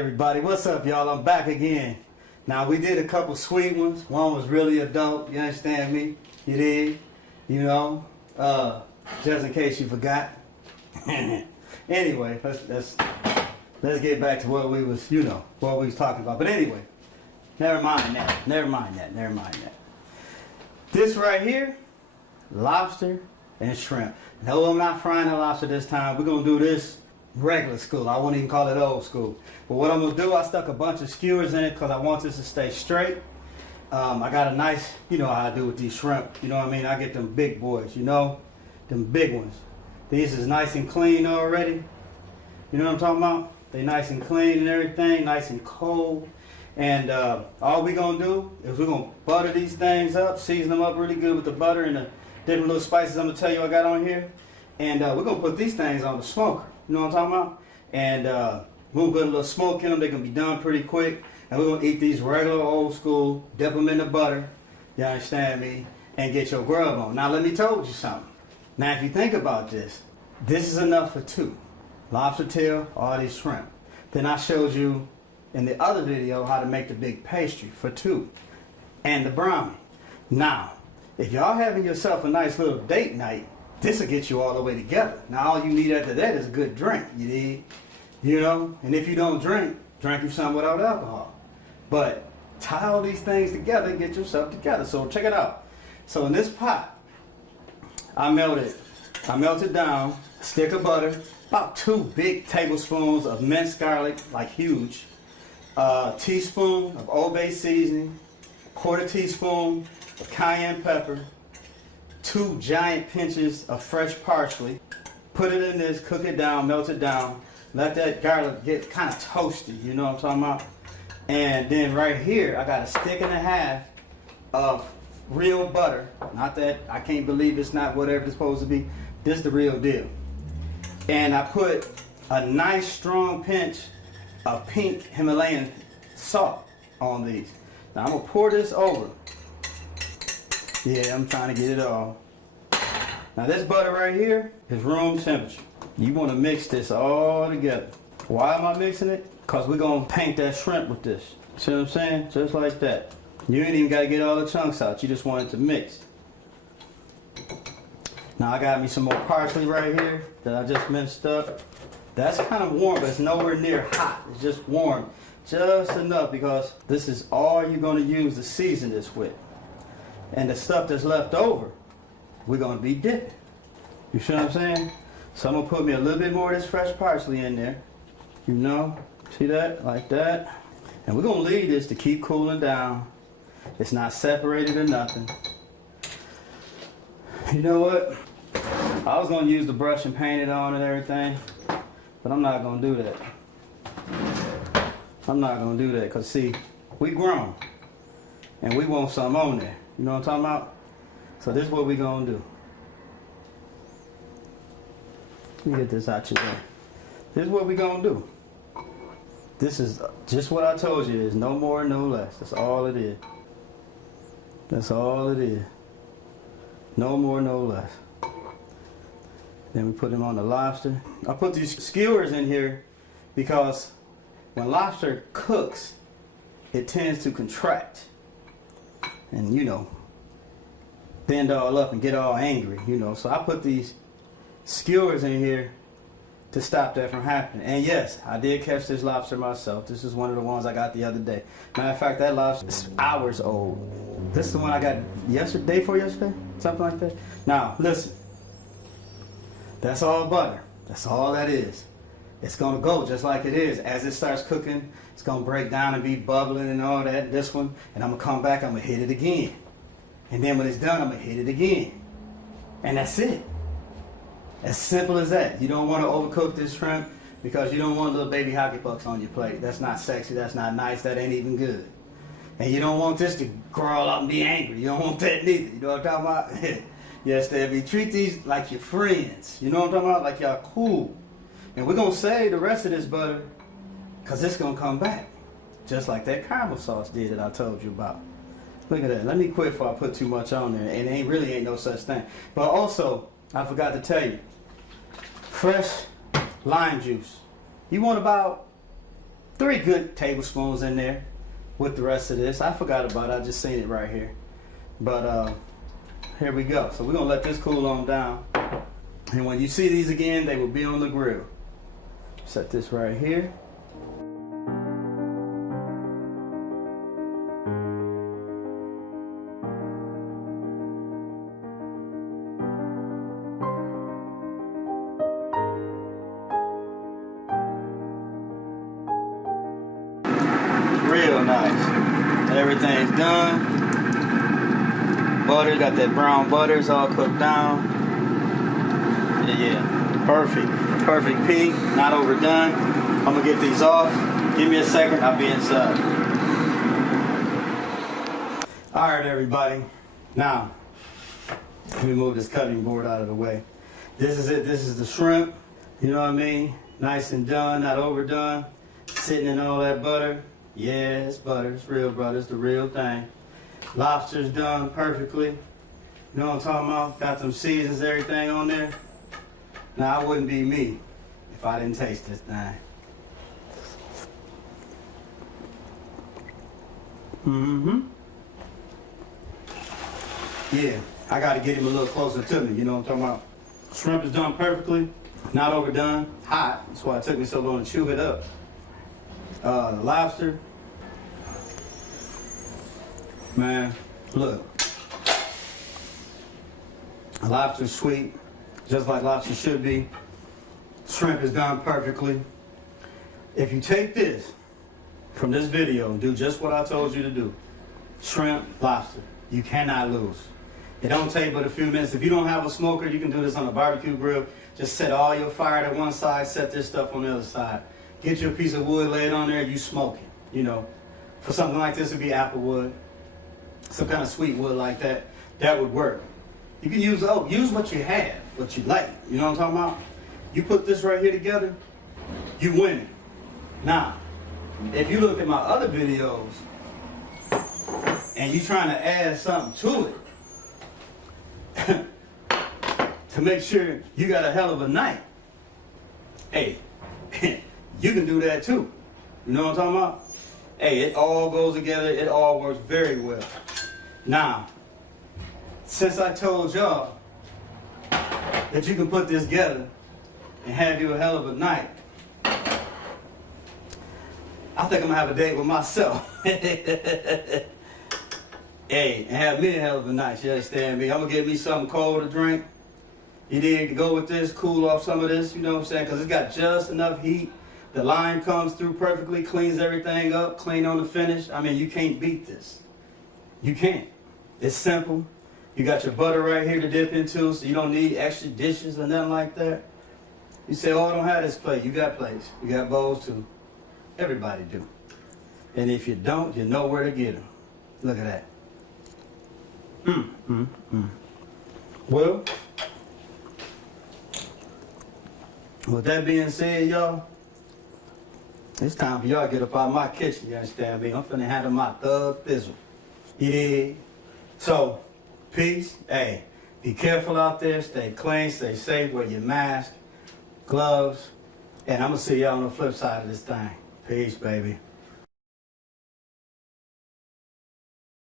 everybody, what's up y'all? I'm back again. Now we did a couple sweet ones. One was really adult, you understand me? You did, you know, just in case you forgot. Anyway, let's get back to what we was, what we was talking about. But anyway, never mind that. This right here, lobster and shrimp. No, I'm not frying the lobster this time. We're gonna do this regular school. I won't even call it old school. But what I'm gonna do, I stuck a bunch of skewers in it because I want this to stay straight. I got a nice, you know how I do with these shrimp. You know what I mean? I get them big boys, them big ones. These is nice and clean already. You know what I'm talking about? They nice and clean and everything, nice and cold. And all we gonna do is we're gonna butter these things up, season them up really good with the butter and the different little spices I'm gonna tell you I got on here. And we're gonna put these things on the smoker. You know what I'm talking about? And we're gonna put a little smoke in them. They're gonna be done pretty quick. And we're gonna eat these regular old school, dip them in the butter, you understand me, and get your grub on. Now let me tell you something. Now if you think about this, this is enough for two. Lobster tail, all these shrimp. Then I showed you in the other video how to make the big pastry for two. And the brownie. Now, if y'all having yourself a nice little date night, this will get you all the way together. Now all you need after that is a good drink, you dig? And if you don't drink you something without alcohol. But tie all these things together and get yourself together. So check it out. So in this pot, I melted down a stick of butter, about 2 big tablespoons of minced garlic, like huge, a teaspoon of Old Bay seasoning, 1/4 teaspoon of cayenne pepper, 2 giant pinches of fresh parsley. Put it in this, cook it down, melt it down. Let that garlic get kind of toasty, you know what I'm talking about? And then right here, I got a 1.5 sticks of real butter. Not that, I can't believe it's not whatever it's supposed to be. This is the real deal. And I put a nice strong pinch of pink Himalayan salt on these. Now I'm gonna pour this over. Yeah, I'm trying to get it all. Now this butter right here is room temperature. You want to mix this all together. Why am I mixing it? Because we're going to paint that shrimp with this. See what I'm saying? Just like that. You ain't even got to get all the chunks out. You just want it to mix. Now I got me some more parsley right here that I just minced up. That's kind of warm, but it's nowhere near hot. It's just warm. Just enough because this is all you're going to use to season this with. And the stuff that's left over, we're going to be dipping. You see what I'm saying? So I'm going to put me a little bit more of this fresh parsley in there. See that? Like that. And we're going to leave this to keep cooling down. It's not separated or nothing. You know what? I was going to use the brush and paint it on and everything. But I'm not going to do that. I'm not going to do that because, see, we grown. And we want something on there. You know what I'm talking about? So this is what we're going to do. Let me get this out your way. This is what we're going to do. This is just what I told you. It's no more, no less. That's all it is. That's all it is. No more, no less. Then we put them on the lobster. I put these skewers in here because when lobster cooks, it tends to contract. And, bend all up and get all angry, So I put these skewers in here to stop that from happening. And yes, I did catch this lobster myself. This is one of the ones I got the other day. Matter of fact, that lobster is hours old. This is the one I got yesterday, something like that. Now, listen. That's all butter. That's all that is. It's going to go just like it is. As it starts cooking, it's going to break down and be bubbling and all that. This one, and I'm going to come back, I'm going to hit it again. And then when it's done, I'm going to hit it again. And that's it. As simple as that. You don't want to overcook this shrimp because you don't want little baby hockey pucks on your plate. That's not sexy. That's not nice. That ain't even good. And you don't want this to crawl up and be angry. You don't want that neither. You know what I'm talking about? Yes, Debbie. Treat these like your friends. You know what I'm talking about? Like y'all cool. And we're going to save the rest of this butter because it's going to come back. Just like that caramel sauce did that I told you about. Look at that. Let me quit before I put too much on there. And it really ain't no such thing. But also, I forgot to tell you, fresh lime juice. You want about 3 good tablespoons in there with the rest of this. I forgot about it. I just seen it right here. But here we go. So we're gonna let this cool on down. And when you see these again, they will be on the grill. Set this right here. Real nice. Everything's done. Butter, got that brown butter, it's all cooked down. Yeah, perfect. Perfect pink, not overdone. I'm gonna get these off. Give me a second, I'll be inside. All right, everybody. Now, let me move this cutting board out of the way. This is it, this is the shrimp. You know what I mean? Nice and done, not overdone. Sitting in all that butter. Yeah, it's butter, it's real butter, it's the real thing. Lobster's done perfectly. You know what I'm talking about? Got them seasons, everything on there. Now, I wouldn't be me if I didn't taste this thing. Yeah, I gotta get him a little closer to me, you know what I'm talking about? Shrimp is done perfectly, not overdone, hot. That's why it took me so long to chew it up. Lobster. Man, look. Lobster's sweet, just like lobster should be. Shrimp is done perfectly. If you take this from this video and do just what I told you to do, shrimp, lobster, you cannot lose. It don't take but a few minutes. If you don't have a smoker, you can do this on a barbecue grill. Just set all your fire to one side, set this stuff on the other side. Get your piece of wood laid on there, you smoke it. You know, for something like this, it'd be apple wood, some kind of sweet wood like that. That would work. You can use what you have, what you like. You know what I'm talking about? You put this right here together, you win it. Now, if you look at my other videos and you trying to add something to it to make sure you got a hell of a night, hey, you can do that too. You know what I'm talking about? Hey, it all goes together. It all works very well. Now, since I told y'all that you can put this together and have you a hell of a night, I think I'm gonna have a date with myself. Hey, and have me a hell of a night, you understand me? I'm gonna get me something cold to drink. You need to go with this, cool off some of this, you know what I'm saying? Because it's got just enough heat. The lime comes through perfectly, cleans everything up, clean on the finish. I mean, you can't beat this. You can't. It's simple. You got your butter right here to dip into, so you don't need extra dishes or nothing like that. You say, oh, I don't have this plate. You got plates. You got bowls too. Everybody do. And if you don't, you know where to get them. Look at that. Well, with that being said, y'all, it's time for y'all to get up out of my kitchen, you understand me? I'm finna handle my thug thizzle. You dig? So, peace. Hey, be careful out there. Stay clean, stay safe. Wear your mask, gloves. And I'm gonna see y'all on the flip side of this thing. Peace, baby.